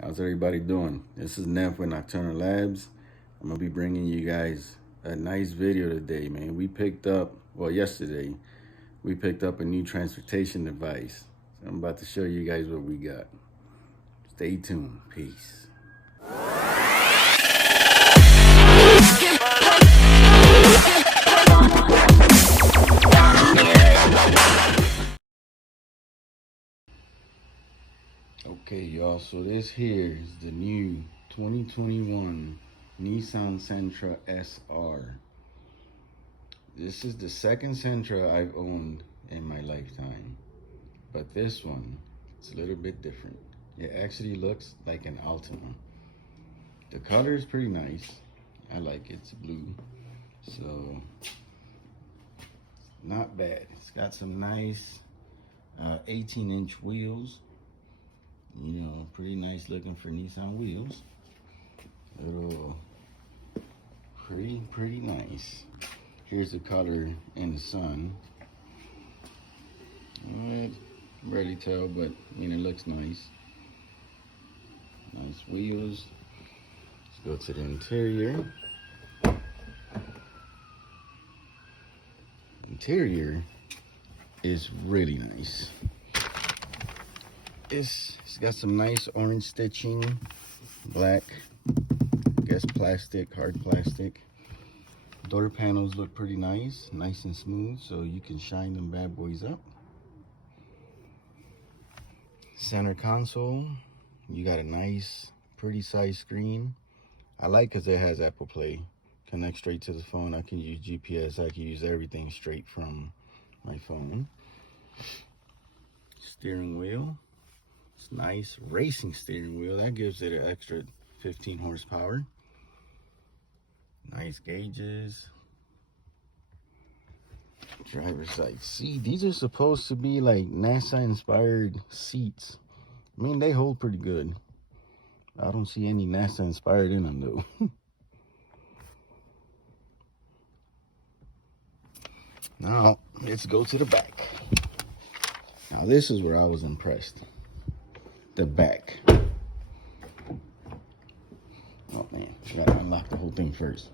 How's everybody doing? This is Neff with Nocturnal Labs. I'm gonna be bringing you guys a nice video today, man. Yesterday, we picked up a new transportation device. So I'm about to show you guys what we got. Stay tuned. Peace. Okay, y'all, so this here is the new 2021 Nissan Sentra SR. This is the second Sentra I've owned in my lifetime, but this one, it's a little bit different. It actually looks like an Altima. The color is pretty nice. I like it, it's blue, so not bad. It's got some nice 18-inch wheels. You know, pretty nice looking for Nissan wheels. Little pretty nice. Here's the color in the sun. Barely tell, but I mean, it looks nice. Nice wheels. Let's go to the interior. Interior is really nice. It's got some nice orange stitching, black, I guess plastic, hard plastic. Door panels look pretty nice and smooth, so you can shine them bad boys up. Center console, you got a nice, pretty size screen. I like because it has Apple Play. Connect straight to the phone. I can use GPS. I can use everything straight from my phone. Steering wheel. It's nice racing steering wheel. That gives it an extra 15 horsepower. Nice gauges. Driver's side seat. These are supposed to be like NASA inspired seats. I mean, they hold pretty good. I don't see any NASA inspired in them though. Now, let's go to the back. Now, this is where I was impressed. The back. Oh man, I gotta unlock the whole thing first.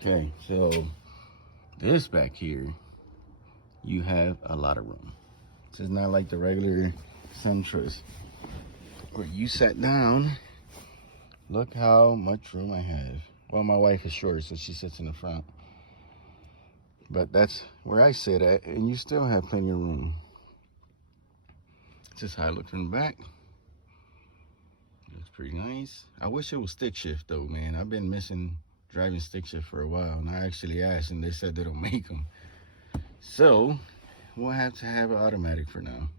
Okay, so this back here, you have a lot of room. This is not like the regular Sentras where you sat down. Look how much room I have. Well, my wife is short, so she sits in the front. But that's where I sit at, and you still have plenty of room. This is how it looks from the back. Looks pretty nice. I wish it was stick shift though, man. I've been missing driving stick shift for a while, and I actually asked, and they said they don't make them. So we'll have to have it automatic for now.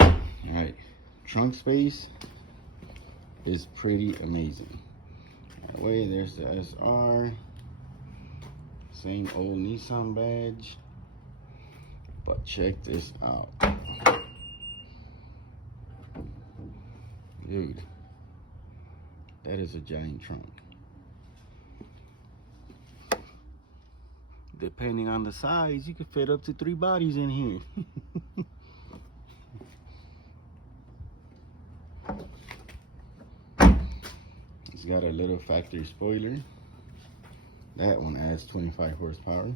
All right, trunk space is pretty amazing. That way, there's the SR. Same old Nissan badge. But check this out. Dude, that is a giant trunk. Depending on the size, you could fit up to 3 bodies in here. It's got a little factory spoiler. That one adds 25 horsepower.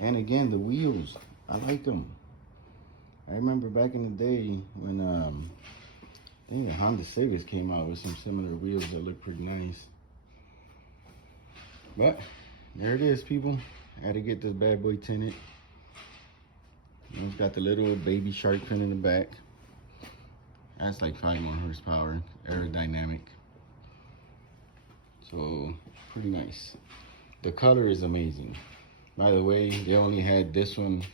And again, the wheels, I like them. I remember back in the day when I think the Honda Civics came out with some similar wheels that look pretty nice. But there it is, people. I had to get this bad boy tinted. It's got the little baby shark fin in the back. That's like 5 more horsepower, aerodynamic. So pretty nice. The color is amazing. By the way, they only had this one,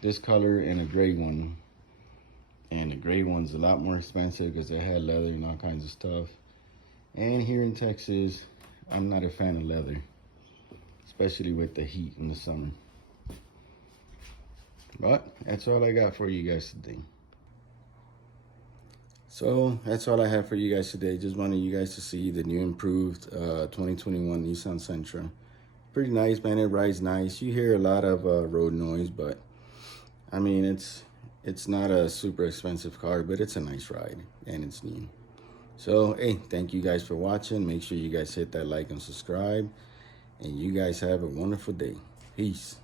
this color, and a gray one. And the gray one's a lot more expensive because it had leather and all kinds of stuff. And here in Texas, I'm not a fan of leather, especially with the heat in the summer. But that's all I got for you guys today. So that's all I have for you guys today. Just wanted you guys to see the new improved 2021 Nissan Sentra. Pretty nice, man. It rides nice. You hear a lot of road noise, but I mean, it's not a super expensive car, but it's a nice ride and it's new. So, hey, thank you guys for watching. Make sure you guys hit that like and subscribe. And you guys have a wonderful day. Peace.